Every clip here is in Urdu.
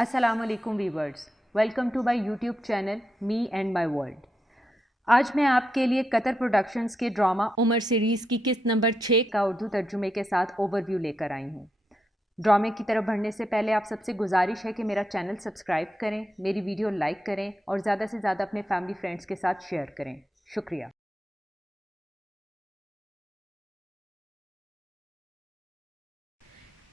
السلام علیکم viewers, welcome to my YouTube channel me and my world. آج میں آپ کے لیے قطر پروڈکشنز کے ڈرامہ عمر سیریز کی قسط نمبر 6 کا اردو ترجمے کے ساتھ اوور ویو لے کر آئی ہوں۔ ڈرامے کی طرف بڑھنے سے پہلے آپ سب سے گزارش ہے کہ میرا چینل سبسکرائب کریں، میری ویڈیو لائک کریں اور زیادہ سے زیادہ اپنے فیملی فرینڈز کے ساتھ شیئر کریں۔ شکریہ۔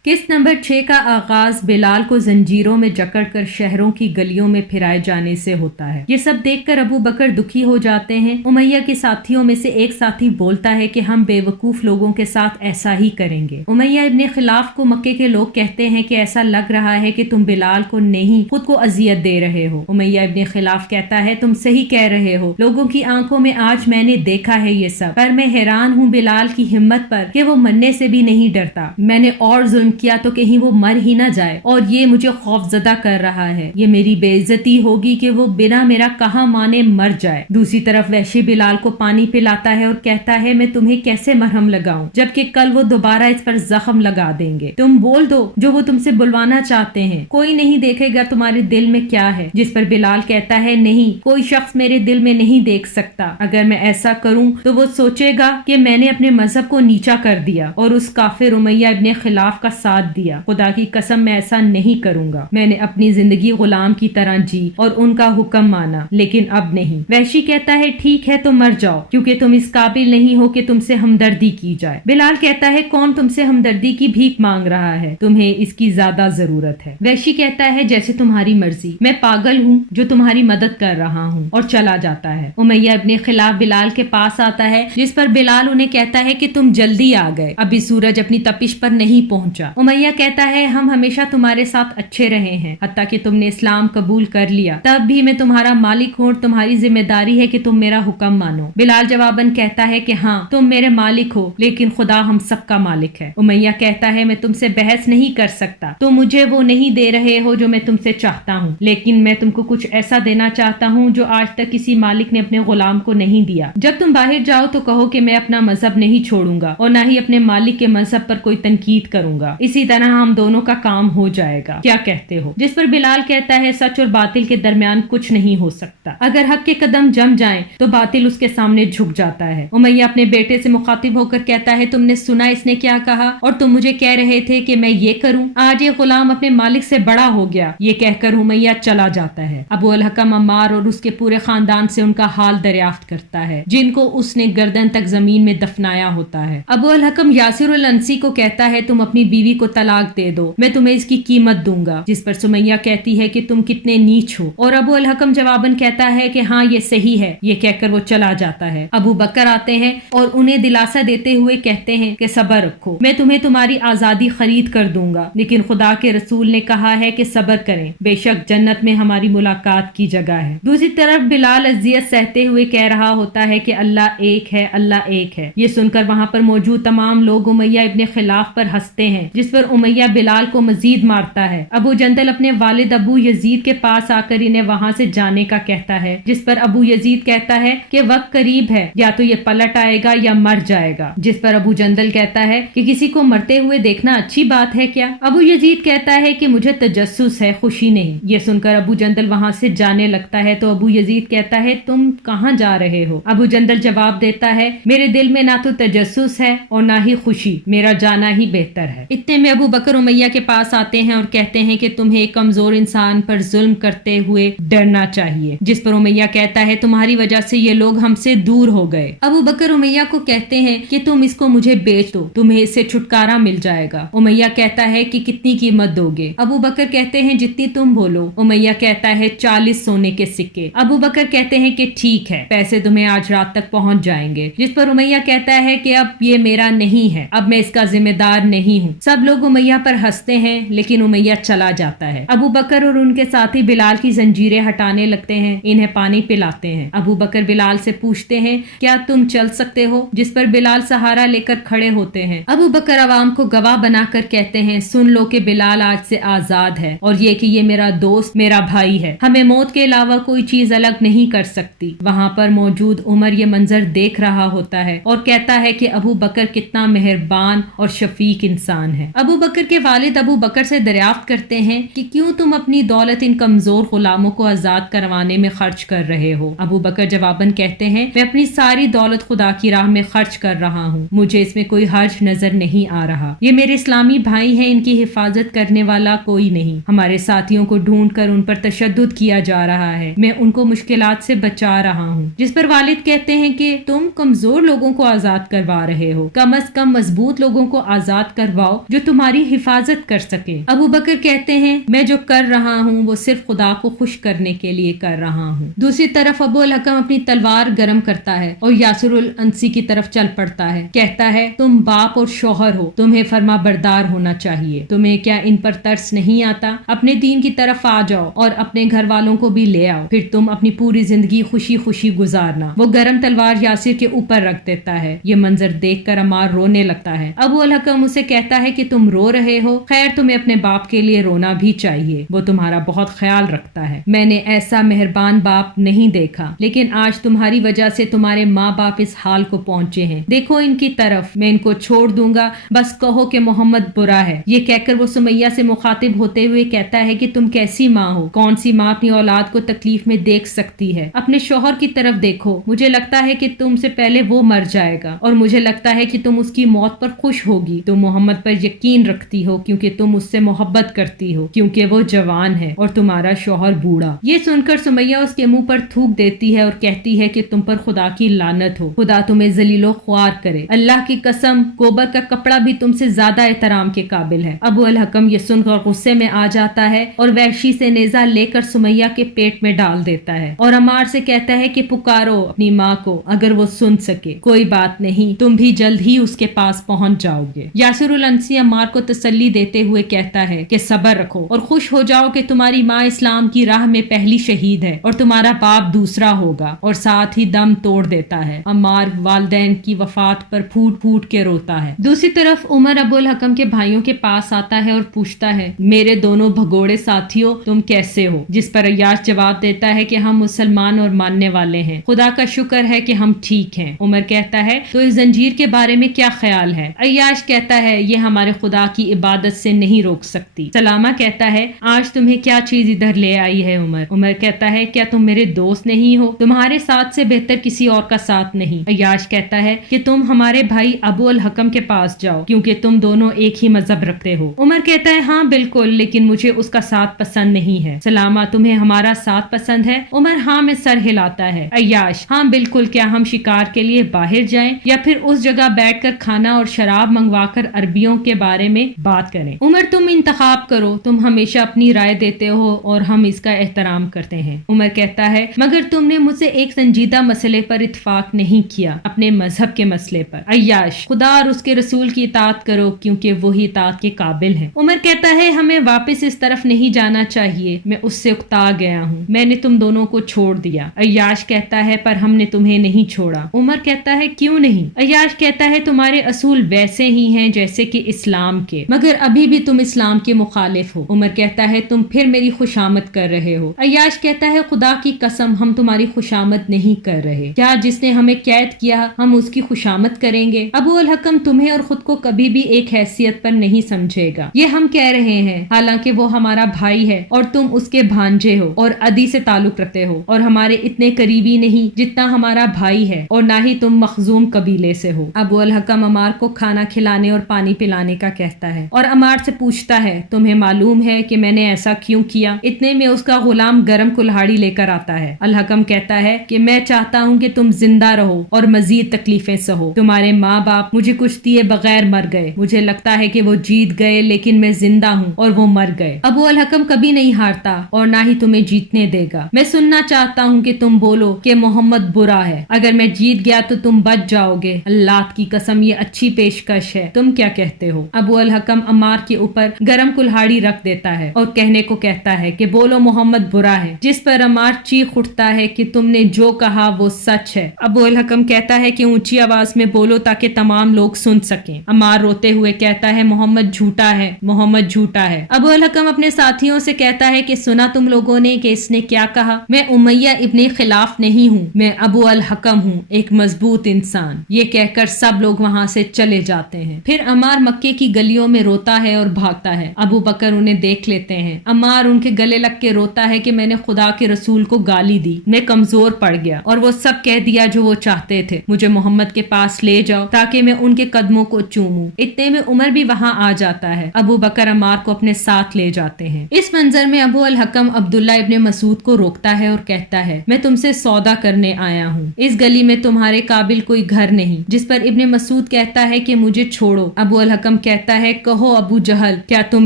قسط نمبر 6 کا آغاز بلال کو زنجیروں میں جکڑ کر شہروں کی گلیوں میں پھرائے جانے سے ہوتا ہے۔ یہ سب دیکھ کر ابو بکر دکھی ہو جاتے ہیں۔ امیہ کے ساتھیوں میں سے ایک ساتھی بولتا ہے کہ ہم بے وقوف لوگوں کے ساتھ ایسا ہی کریں گے۔ امیہ ابن خلاف کو مکے کے لوگ کہتے ہیں کہ ایسا لگ رہا ہے کہ تم بلال کو نہیں خود کو اذیت دے رہے ہو۔ امیہ ابن خلاف کہتا ہے تم صحیح کہہ رہے ہو، لوگوں کی آنکھوں میں آج میں نے دیکھا ہے یہ سب، پر میں حیران ہوں بلال کی ہمت پر کہ وہ مرنے سے بھی نہیں ڈرتا۔ میں نے اور ظلم کیا تو کہیں وہ مر ہی نہ جائے، اور یہ مجھے خوف زدہ کر رہا ہے۔ یہ میری بے عزتی ہوگی کہ وہ بنا میرا کہا مانے مر جائے۔ دوسری طرف وحشی بلال کو پانی پلاتا ہے اور کہتا ہے میں تمہیں کیسے مرہم لگاؤں جبکہ کل وہ دوبارہ اس پر زخم لگا دیں گے۔ تم بول دو جو وہ تم سے بلوانا چاہتے ہیں، کوئی نہیں دیکھے گا تمہارے دل میں کیا ہے۔ جس پر بلال کہتا ہے نہیں، کوئی شخص میرے دل میں نہیں دیکھ سکتا۔ اگر میں ایسا کروں تو وہ سوچے گا کہ میں نے اپنے مذہب کو نیچا کر دیا اور اس کافر امیہ ابن خلاف کا ساتھ دیا۔ خدا کی قسم میں ایسا نہیں کروں گا۔ میں نے اپنی زندگی غلام کی طرح جی اور ان کا حکم مانا، لیکن اب نہیں۔ وحشی کہتا ہے ٹھیک ہے تو مر جاؤ، کیونکہ تم اس قابل نہیں ہو کہ تم سے ہمدردی کی جائے۔ بلال کہتا ہے کون تم سے ہمدردی کی بھیک مانگ رہا ہے، تمہیں اس کی زیادہ ضرورت ہے۔ وحشی کہتا ہے جیسے تمہاری مرضی، میں پاگل ہوں جو تمہاری مدد کر رہا ہوں، اور چلا جاتا ہے۔ امیہ ابن خلاف بلال کے پاس آتا ہے، جس پر بلال انہیں کہتا ہے کہ تم جلدی آ گئے، ابھی سورج اپنی تپش پر نہیں پہنچا۔ امیہ کہتا ہے ہم ہمیشہ تمہارے ساتھ اچھے رہے ہیں، حتیٰ کہ تم نے اسلام قبول کر لیا، تب بھی میں تمہارا مالک ہوں اور تمہاری ذمہ داری ہے کہ تم میرا حکم مانو۔ بلال جواباً کہتا ہے کہ ہاں تم میرے مالک ہو، لیکن خدا ہم سب کا مالک ہے۔ امیہ کہتا ہے میں تم سے بحث نہیں کر سکتا، تم مجھے وہ نہیں دے رہے ہو جو میں تم سے چاہتا ہوں، لیکن میں تم کو کچھ ایسا دینا چاہتا ہوں جو آج تک کسی مالک نے اپنے غلام کو نہیں دیا۔ جب تم باہر جاؤ تو کہو کہ میں اپنا مذہب نہیں چھوڑوں گا اور نہ ہی اپنے مالک کے مذہب پر کوئی تنقید کروں گا، اسی طرح ہم دونوں کا کام ہو جائے گا، کیا کہتے ہو؟ جس پر بلال کہتا ہے سچ اور باطل کے درمیان کچھ نہیں ہو سکتا، اگر حق کے قدم جم جائیں تو باطل اس کے سامنے جھک جاتا ہے۔ امیہ اپنے بیٹے سے مخاطب ہو کر کہتا ہے تم نے سنا اس نے کیا کہا، اور تم مجھے کہہ رہے تھے کہ میں یہ کروں، آج یہ غلام اپنے مالک سے بڑا ہو گیا۔ یہ کہہ کر امیہ چلا جاتا ہے۔ ابو الحکم عمار اور اس کے پورے خاندان سے ان کا حال دریافت کرتا ہے، جن کو اس نے گردن تک زمین میں دفنایا ہوتا ہے۔ ابو الحکم یاسر الانسی کو کہتا ہے تم اپنی بیوی کو طلاق دے دو، میں تمہیں اس کی قیمت دوں گا۔ جس پر سمیہ کہتی ہے کہ تم کتنے نیچ ہو، اور ابو الحکم جواباً کہتا ہے کہ ہاں یہ صحیح ہے۔ یہ کہہ کر وہ چلا جاتا ہے۔ ابو بکر آتے ہیں اور انہیں دلاسا دیتے ہوئے کہتے ہیں کہ صبر رکھو، میں تمہیں تمہاری آزادی خرید کر دوں گا، لیکن خدا کے رسول نے کہا ہے کہ صبر کریں، بے شک جنت میں ہماری ملاقات کی جگہ ہے۔ دوسری طرف بلال اذیت سہتے ہوئے کہہ رہا ہوتا ہے کہ اللہ ایک ہے، اللہ ایک ہے۔ یہ سن کر وہاں پر موجود تمام لوگ امیہ ابن خلاف پر ہنستے ہیں، جس پر امیہ بلال کو مزید مارتا ہے۔ ابو جندل اپنے والد ابو یزید کے پاس آ کر انہیں وہاں سے جانے کا کہتا ہے، جس پر ابو یزید کہتا ہے کہ وقت قریب ہے، یا تو یہ پلٹ آئے گا یا مر جائے گا۔ جس پر ابو جندل کہتا ہے کہ کسی کو مرتے ہوئے دیکھنا اچھی بات ہے کیا؟ ابو یزید کہتا ہے کہ مجھے تجسس ہے، خوشی نہیں۔ یہ سن کر ابو جندل وہاں سے جانے لگتا ہے تو ابو یزید کہتا ہے تم کہاں جا رہے ہو؟ ابو جندل جواب دیتا ہے میرے دل میں نہ تو تجسس ہے اور نہ ہی خوشی، میرا جانا ہی بہتر ہے۔ اتنے میں ابو بکر امیہ کے پاس آتے ہیں اور کہتے ہیں کہ تمہیں ایک کمزور انسان پر ظلم کرتے ہوئے ڈرنا چاہیے۔ جس پر امیہ کہتا ہے تمہاری وجہ سے یہ لوگ ہم سے دور ہو گئے۔ ابو بکر امیہ کو کہتے ہیں کہ تم اس کو مجھے بیچ دو، تمہیں اس سے چھٹکارا مل جائے گا۔ امیہ کہتا ہے کہ کتنی قیمت دو گے؟ ابو بکر کہتے ہیں جتنی تم بولو۔ امیہ کہتا ہے 40 سونے کے سکے۔ ابو بکر کہتے ہیں کہ ٹھیک ہے، پیسے تمہیں آج رات تک پہنچ جائیں گے۔ جس پر امیہ کہتا ہے کہ اب یہ میرا نہیں ہے، اب میں اس کا ذمہ دار نہیں ہوں۔ سب لوگ امیہ پر ہنستے ہیں، لیکن امیہ چلا جاتا ہے۔ ابو بکر اور ان کے ساتھی بلال کی زنجیریں ہٹانے لگتے ہیں، انہیں پانی پلاتے ہیں۔ ابو بکر بلال سے پوچھتے ہیں کیا تم چل سکتے ہو؟ جس پر بلال سہارا لے کر کھڑے ہوتے ہیں۔ ابو بکر عوام کو گواہ بنا کر کہتے ہیں سن لو کہ بلال آج سے آزاد ہے، اور یہ کہ یہ میرا دوست، میرا بھائی ہے، ہمیں موت کے علاوہ کوئی چیز الگ نہیں کر سکتی۔ وہاں پر موجود عمر یہ منظر دیکھ رہا ہوتا ہے اور کہتا ہے کہ ابو بکر کتنا مہربان اور شفیق انسان ہے۔ ہے۔ ابو بکر کے والد ابو بکر سے دریافت کرتے ہیں کہ کیوں تم اپنی دولت ان کمزور غلاموں کو آزاد کروانے میں خرچ کر رہے ہو؟ ابو بکر جواباً کہتے ہیں میں اپنی ساری دولت خدا کی راہ میں خرچ کر رہا ہوں، مجھے اس میں کوئی حرج نظر نہیں آ رہا۔ یہ میرے اسلامی بھائی ہیں، ان کی حفاظت کرنے والا کوئی نہیں۔ ہمارے ساتھیوں کو ڈھونڈ کر ان پر تشدد کیا جا رہا ہے، میں ان کو مشکلات سے بچا رہا ہوں۔ جس پر والد کہتے ہیں کہ تم کمزور لوگوں کو آزاد کروا رہے ہو، کم از کم مضبوط لوگوں کو آزاد کرواؤ جو تمہاری حفاظت کر سکے۔ ابو بکر کہتے ہیں میں جو کر رہا ہوں وہ صرف خدا کو خوش کرنے کے لیے کر رہا ہوں۔ دوسری طرف ابو الحکم اپنی تلوار گرم کرتا ہے اور یاسر الانسی کی طرف چل پڑتا ہے۔ کہتا ہے تم باپ اور شوہر ہو، تمہیں فرما بردار ہونا چاہیے، تمہیں کیا ان پر ترس نہیں آتا؟ اپنے دین کی طرف آ جاؤ اور اپنے گھر والوں کو بھی لے آؤ، پھر تم اپنی پوری زندگی خوشی خوشی گزارنا۔ وہ گرم تلوار یاسر کے اوپر رکھ دیتا ہے۔ یہ منظر دیکھ کر عمار رونے لگتا ہے۔ ابو الحکم اسے کہتا ہے کہ تم رو رہے ہو، خیر تمہیں اپنے باپ کے لیے رونا بھی چاہیے، وہ تمہارا بہت خیال رکھتا ہے۔ میں نے ایسا مہربان باپ نہیں دیکھا، لیکن آج تمہاری وجہ سے تمہارے ماں باپ اس حال کو پہنچے ہیں۔ دیکھو ان کی طرف، میں ان کو چھوڑ دوں گا، بس کہو کہ محمد برا ہے۔ یہ کہہ کر وہ سمیہ سے مخاطب ہوتے ہوئے کہتا ہے کہ تم کیسی ماں ہو؟ کون سی ماں اپنی اولاد کو تکلیف میں دیکھ سکتی ہے؟ اپنے شوہر کی طرف دیکھو، مجھے لگتا ہے کہ تم سے پہلے وہ مر جائے گا، اور مجھے لگتا ہے کہ تم اس کی موت پر خوش ہوگی۔ تم محمد پر یقین رکھتی ہو کیونکہ تم اس سے محبت کرتی ہو، کیونکہ وہ جوان ہے اور تمہارا شوہر بوڑھا۔ یہ سن کر سمیہ اس کے منہ پر تھوک دیتی ہے اور کہتی ہے کہ تم پر خدا کی لعنت ہو، خدا تمہیں ذلیل و خوار کرے، اللہ کی قسم گوبر کا کپڑا بھی تم سے زیادہ احترام کے قابل ہے۔ ابو الحکم یہ سن کر غصے میں آ جاتا ہے اور وحشی سے نیزہ لے کر سمیہ کے پیٹ میں ڈال دیتا ہے اور عمار سے کہتا ہے کہ پکارو اپنی ماں کو اگر وہ سن سکے، کوئی بات نہیں، تم بھی جلد ہی اس کے پاس پہنچ جاؤ گے۔ یاسر الانسی عمار کو تسلی دیتے ہوئے کہتا ہے کہ صبر رکھو اور خوش ہو جاؤ کہ تمہاری ماں اسلام کی راہ میں پہلی شہید ہے اور تمہارا باپ دوسرا ہوگا، اور ساتھ ہی دم توڑ دیتا ہے۔ عمار والدین کی وفات پر پھوٹ پھوٹ کے روتا ہے۔ دوسری طرف عمر ابو الحکم کے بھائیوں کے پاس آتا ہے اور پوچھتا ہے میرے دونوں بھگوڑے ساتھیوں تم کیسے ہو؟ جس پر عیاش جواب دیتا ہے کہ ہم مسلمان اور ماننے والے ہیں، خدا کا شکر ہے کہ ہم ٹھیک ہیں۔ عمر کہتا ہے تو اس زنجیر کے بارے میں کیا خیال ہے؟ عیاش کہتا ہے یہ ہمارے خدا کی عبادت سے نہیں روک سکتی۔ سلامہ کہتا ہے آج تمہیں کیا چیز ادھر لے آئی ہے عمر؟ عمر کہتا ہے کیا تم میرے دوست نہیں ہو؟ تمہارے ساتھ سے بہتر کسی اور کا ساتھ نہیں۔ عیاش کہتا ہے کہ تم ہمارے بھائی ابو الحکم کے پاس جاؤ کیونکہ تم دونوں ایک ہی مذہب رکھتے ہو۔ عمر کہتا ہے ہاں بالکل، لیکن مجھے اس کا ساتھ پسند نہیں ہے۔ سلامہ تمہیں ہمارا ساتھ پسند ہے؟ عمر ہاں میں سر ہلاتا ہے۔ عیاش ہاں بالکل، کیا ہم شکار کے لیے باہر جائیں یا پھر اس جگہ بیٹھ کر کھانا اور شراب منگوا کر عربیوں کے بارے میں بات کریں؟ عمر تم انتخاب کرو، تم ہمیشہ اپنی رائے دیتے ہو اور ہم اس کا احترام کرتے ہیں۔ عمر کہتا ہے مگر تم نے مجھ سے ایک سنجیدہ مسئلے پر اتفاق نہیں کیا، اپنے مذہب کے مسئلے پر۔ عیاش خدا اور اس کے رسول کی اطاعت کرو کیونکہ وہی اطاعت کے قابل ہیں۔ عمر کہتا ہے ہمیں واپس اس طرف نہیں جانا چاہیے، میں اس سے اکتا گیا ہوں، میں نے تم دونوں کو چھوڑ دیا۔ عیاش کہتا ہے پر ہم نے تمہیں نہیں چھوڑا۔ عمر کہتا ہے کیوں نہیں؟ عیاش کہتا ہے تمہارے اصول ویسے ہی ہیں جیسے کہ اسلام کے، مگر ابھی بھی تم اسلام کے مخالف ہو۔ عمر کہتا ہے تم پھر میری خوشامد کر رہے ہو۔ عیاش کہتا ہے خدا کی قسم ہم تمہاری خوشامد نہیں کر رہے، کیا جس نے ہمیں قید کیا ہم اس کی خوشامد کریں گے؟ ابو الحکم تمہیں اور خود کو کبھی بھی ایک حیثیت پر نہیں سمجھے گا، یہ ہم کہہ رہے ہیں، حالانکہ وہ ہمارا بھائی ہے اور تم اس کے بھانجے ہو اور ادی سے تعلق رکھتے ہو اور ہمارے اتنے قریبی نہیں جتنا ہمارا بھائی ہے، اور نہ ہی تم مخزوم قبیلے سے ہو۔ ابو الحکم عمار کو کھانا کھلانے اور پانی پلانے کا کہتا ہے اور عمار سے پوچھتا ہے تمہیں معلوم ہے کہ میں نے ایسا کیوں کیا؟ اتنے میں اس کا غلام گرم کلہاڑی لے کر آتا ہے۔ الحکم کہتا ہے کہ میں چاہتا ہوں کہ تم زندہ رہو اور مزید تکلیفیں سہو، تمہارے ماں باپ مجھے کچھ دیے بغیر مر گئے، مجھے لگتا ہے کہ وہ جیت گئے لیکن میں زندہ ہوں اور وہ مر گئے۔ ابو الحکم کبھی نہیں ہارتا اور نہ ہی تمہیں جیتنے دے گا، میں سننا چاہتا ہوں کہ تم بولو کہ محمد برا ہے، اگر میں جیت گیا تو تم بچ جاؤ گے، اللہ کی قسم یہ اچھی پیشکش ہے، تم کیا کہتے ہو؟ ابو الحکم عمار کے اوپر گرم کلہاڑی رکھ دیتا ہے اور کہنے کو کہتا ہے کہ بولو محمد برا ہے، جس پر عمار چیخ اٹھتا ہے کہ تم نے جو کہا وہ سچ ہے۔ ابو الحکم کہتا ہے کہ اونچی آواز میں بولو تاکہ تمام لوگ سن سکیں۔ عمار روتے ہوئے کہتا ہے محمد جھوٹا ہے، محمد جھوٹا ہے۔ ابو الحکم اپنے ساتھیوں سے کہتا ہے کہ سنا تم لوگوں نے کہ اس نے کیا کہا، میں امیہ ابن خلاف نہیں ہوں، میں ابو الحکم ہوں، ایک مضبوط انسان۔ یہ کہہ کر سب لوگ وہاں سے چلے جاتے ہیں۔ پھر عمار مکے کی گلیوں میں روتا ہے اور بھاگتا ہے۔ ابو بکر انہیں دیکھ لیتے ہیں۔ عمار ان کے گلے لگ کے روتا ہے کہ میں نے خدا کے رسول کو گالی دی، میں کمزور پڑ گیا اور وہ سب کہہ دیا جو وہ چاہتے تھے، مجھے محمد کے پاس لے جاؤ تاکہ میں ان کے قدموں کو چوموں۔ اتنے میں عمر بھی وہاں آ جاتا ہے۔ ابو بکر عمار کو اپنے ساتھ لے جاتے ہیں۔ اس منظر میں ابو الحکم عبداللہ ابن مسعود کو روکتا ہے اور کہتا ہے میں تم سے سودا کرنے آیا ہوں، اس گلی میں تمہارے قابل کوئی گھر نہیں، جس پر ابن مسعود کہتا ہے کہ مجھے چھوڑو۔ ابو الحکم کہتا ہے کہو ابو جہل، کیا تم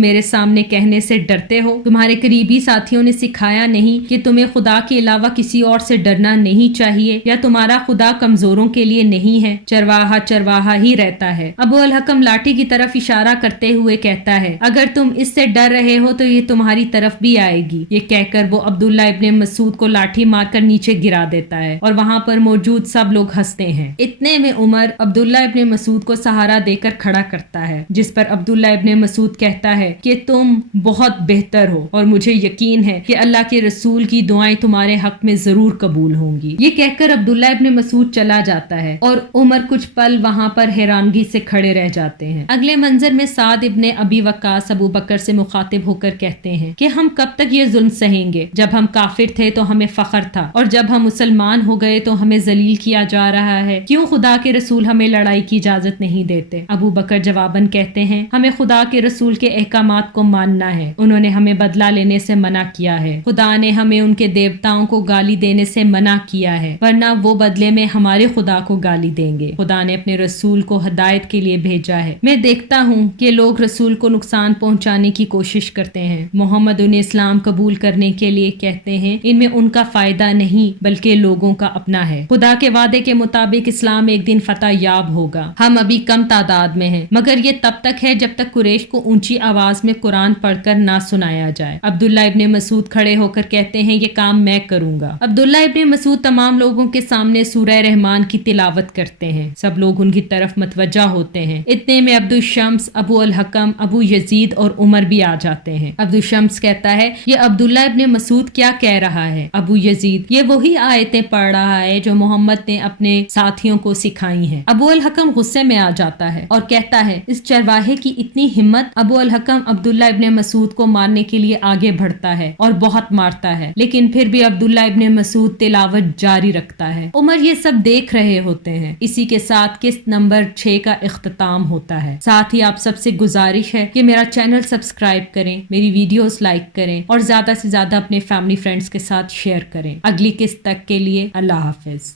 میرے سامنے کہنے سے ڈرتے ہو؟ تمہارے قریبی ساتھیوں نے سکھایا نہیں کہ تمہیں خدا کے علاوہ کسی اور سے ڈرنا نہیں چاہیے، یا تمہارا خدا کمزوروں کے لیے نہیں ہے؟ چرواہا چرواہا ہی رہتا ہے۔ ابو الحکم لاٹھی کی طرف اشارہ کرتے ہوئے کہتا ہے اگر تم اس سے ڈر رہے ہو تو یہ تمہاری طرف بھی آئے گی۔ یہ کہہ کر وہ عبداللہ ابن مسعود کو لاٹھی مار کر نیچے گرا دیتا ہے اور وہاں پر موجود سب لوگ ہنستے ہیں۔ اتنے میں عمر عبداللہ ابن مسعود کو سہارا دے کر کھڑا کرتا ہے، جس پر عبداللہ ابن مسعود کہتا ہے کہ تم بہت بہتر ہو اور مجھے یقین ہے کہ اللہ کے رسول کی دعائیں تمہارے حق میں ضرور قبول ہوں گی۔ یہ کہہ کر عبداللہ ابن مسعود چلا جاتا ہے اور عمر کچھ پل وہاں پر حیرانگی سے کھڑے رہ جاتے ہیں۔ اگلے منظر میں سعد ابن ابی وقاص ابو بکر سے مخاطب ہو کر کہتے ہیں کہ ہم کب تک یہ ظلم سہیں گے؟ جب ہم کافر تھے تو ہمیں فخر تھا اور جب ہم مسلمان ہو گئے تو ہمیں ذلیل کیا جا رہا ہے۔ کیوں خدا کے رسول ہمیں لڑائی کی اجازت نہیں دیتے؟ ابو بکر جواباً کہتے ہیں ہمیں خدا کے رسول کے احکامات کو ماننا ہے، انہوں نے ہمیں بدلہ لینے سے منع کیا ہے، خدا نے ہمیں ان کے دیوتاؤں کو گالی دینے سے منع کیا ہے، ورنہ وہ بدلے میں ہمارے خدا کو گالی دیں گے۔ خدا نے اپنے رسول کو ہدایت کے لیے بھیجا ہے۔ میں دیکھتا ہوں کہ لوگ رسول کو نقصان پہنچانے کی کوشش کرتے ہیں۔ محمد انہیں اسلام قبول کرنے کے لیے کہتے ہیں، ان میں ان کا فائدہ نہیں بلکہ لوگوں کا اپنا ہے۔ خدا کے وعدے کے مطابق اسلام ایک دن فتح یاب ہوگا۔ ہم ابھی کم تعداد میں ہیں، مگر یہ تب تک ہے جب تک قریش کو اونچی آواز میں قرآن پڑھ کر نہ سنایا جائے۔ عبداللہ ابن مسعود کھڑے ہو کر کہتے ہیں یہ کام میں کروں گا۔ عبداللہ ابن مسعود تمام لوگوں کے سامنے سورہ رحمان کی تلاوت کرتے ہیں، سب لوگ ان کی طرف متوجہ ہوتے ہیں۔ اتنے میں عبد الشمس، ابو الحکم، ابو یزید اور عمر بھی آ جاتے ہیں۔ عبد الشمس کہتا ہے یہ عبداللہ ابن مسعود کیا کہہ رہا ہے؟ ابو یزید یہ وہی آیتیں پڑھ رہا ہے جو محمد نے اپنے ساتھیوں کو سکھائی ہیں۔ ابو الحکم غصے میں آ جاتا ہے اور کہتا ہے اس چرواہے کی اتنی ہمت؟ ابو الحکم عبداللہ ابن مسعود کو مارنے کے لیے آگے بڑھتا ہے اور بہت مارتا ہے، لیکن پھر بھی عبداللہ ابن مسعود تلاوت جاری رکھتا ہے۔ عمر یہ سب دیکھ رہے ہوتے ہیں۔ اسی کے ساتھ قسط نمبر 6 کا اختتام ہوتا ہے۔ ساتھ ہی آپ سب سے گزارش ہے کہ میرا چینل سبسکرائب کریں، میری ویڈیوز لائک کریں اور زیادہ سے زیادہ اپنے فیملی فرینڈز کے ساتھ شیئر کریں۔ اگلی قسط تک کے لیے اللہ حافظ۔